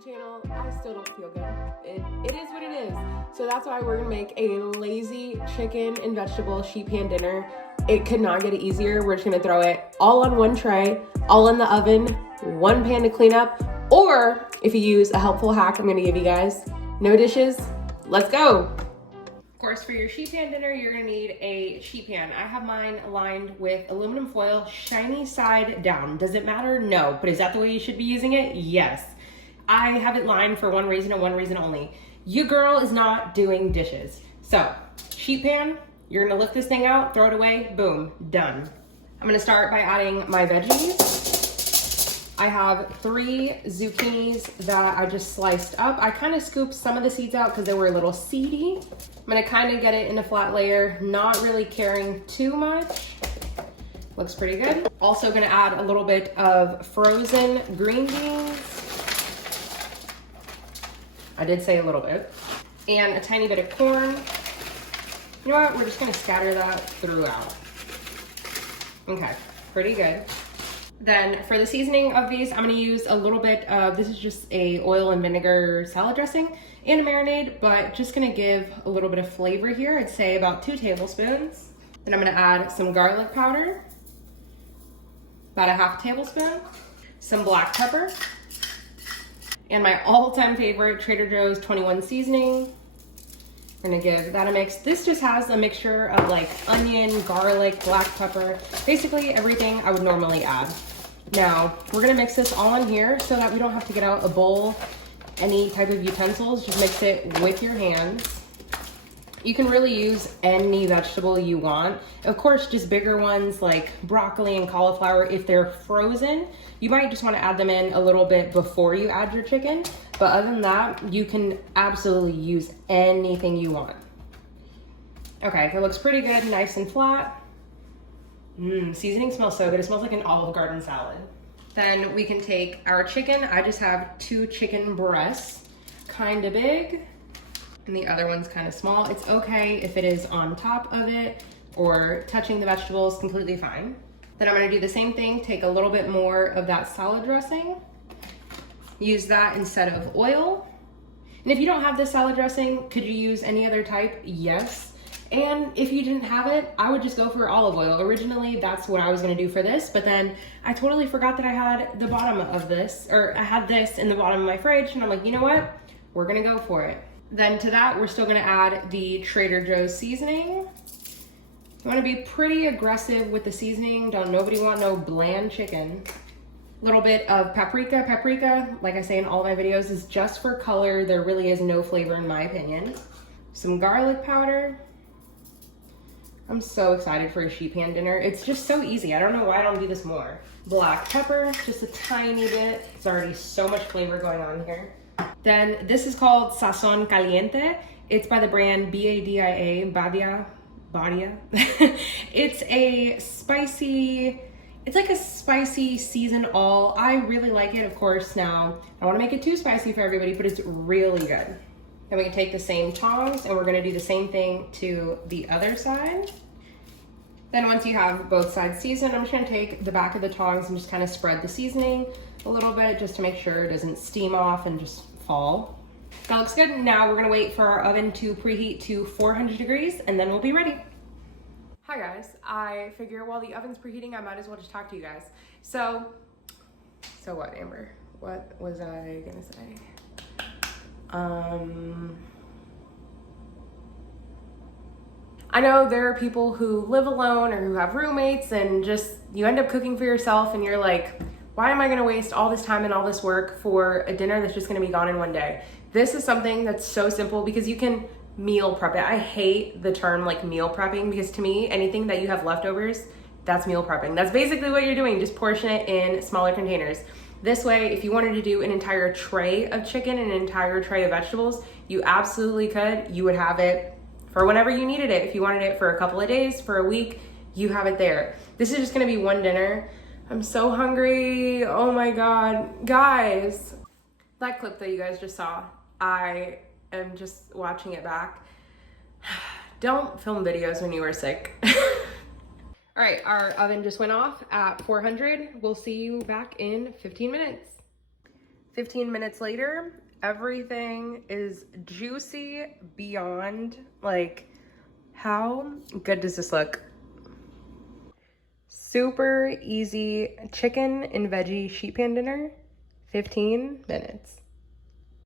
the channel, I still don't feel good. It is what it is. So that's why we're gonna make a lazy chicken and vegetable sheet pan dinner. It could not get easier. We're just gonna throw it all on one tray, all in the oven, one pan to clean up. Or if you use a helpful hack I'm gonna give you guys, no dishes, let's go. Of course, for your sheet pan dinner, you're gonna need a sheet pan. I have mine lined with aluminum foil, shiny side down. Does it matter? No, but is that the way you should be using it? Yes. I have it lined for one reason and one reason only. Your girl is not doing dishes. So, sheet pan, you're gonna lift this thing out, throw it away, boom, done. I'm gonna start by adding my veggies. I have 3 zucchinis that I just sliced up. I kind of scooped some of the seeds out because they were a little seedy. I'm gonna kind of get it in a flat layer, not really caring too much. Looks pretty good. Also gonna add a little bit of frozen green beans. I did say a little bit. And a tiny bit of corn. You know what, we're just gonna scatter that throughout. Okay, pretty good. Then for the seasoning of these, I'm gonna use a little bit of, this is just a oil and vinegar salad dressing and a marinade, but just gonna give a little bit of flavor here. I'd say about 2 tablespoons. Then I'm gonna add some garlic powder, about a ½ tablespoon, some black pepper, and my all-time favorite, Trader Joe's 21 seasoning. I'm gonna give that a mix. This just has a mixture of like onion, garlic, black pepper, basically everything I would normally add. Now, we're gonna mix this all in here so that we don't have to get out a bowl, any type of utensils, just mix it with your hands. You can really use any vegetable you want. Of course, just bigger ones like broccoli and cauliflower, if they're frozen, you might just wanna add them in a little bit before you add your chicken. But other than that, you can absolutely use anything you want. Okay, it looks pretty good, nice and flat. Seasoning smells so good. It smells like an Olive Garden salad. Then we can take our chicken. I just have 2 chicken breasts, kind of big, and the other one's kind of small. It's okay if it is on top of it or touching the vegetables, completely fine. Then I'm gonna do the same thing, take a little bit more of that salad dressing, use that instead of oil. And if you don't have this salad dressing, could you use any other type? Yes. And if you didn't have it, I would just go for olive oil. Originally, that's what I was gonna do for this, but then I totally forgot that I had the bottom of this, or I had this in the bottom of my fridge, and I'm like, you know what? We're gonna go for it. Then to that, we're still gonna add the Trader Joe's seasoning. You wanna be pretty aggressive with the seasoning. Nobody want no bland chicken. Little bit of paprika. Paprika, like I say in all my videos, is just for color. There really is no flavor in my opinion. Some garlic powder. I'm so excited for a sheet pan dinner. It's just so easy. I don't know why I don't do this more. Black pepper, just a tiny bit. There's already so much flavor going on here. Then this is called Sazon Caliente. It's by the brand Badia, Badia. It's a spicy, it's like a spicy season all. I really like it, of course. Now, I don't wanna make it too spicy for everybody, but it's really good. Then we can take the same tongs and we're gonna do the same thing to the other side. Then once you have both sides seasoned, I'm just gonna take the back of the tongs and just kind of spread the seasoning a little bit just to make sure it doesn't steam off and just fall. That looks good. Now we're gonna wait for our oven to preheat to 400 degrees and then we'll be ready. Hi guys, I figure while the oven's preheating, I might as well just talk to you guys. So what, Amber? What was I gonna say? I know there are people who live alone or who have roommates and just, you end up cooking for yourself and you're like, why am I gonna waste all this time and all this work for a dinner that's just gonna be gone in one day? This is something that's so simple because you can meal prep it. I hate the term like meal prepping because to me, anything that you have leftovers, that's meal prepping. That's basically what you're doing, just portion it in smaller containers. This way, if you wanted to do an entire tray of chicken and an entire tray of vegetables, you absolutely could. You would have it for whenever you needed it. If you wanted it for a couple of days, for a week, you have it there. This is just gonna be one dinner. I'm so hungry, oh my God. Guys, that clip that you guys just saw, I am just watching it back. Don't film videos when you are sick. All right, our oven just went off at 400. We'll see you back in 15 minutes. 15 minutes later, everything is juicy beyond, like, how good does this look? Super easy chicken and veggie sheet pan dinner, 15 minutes.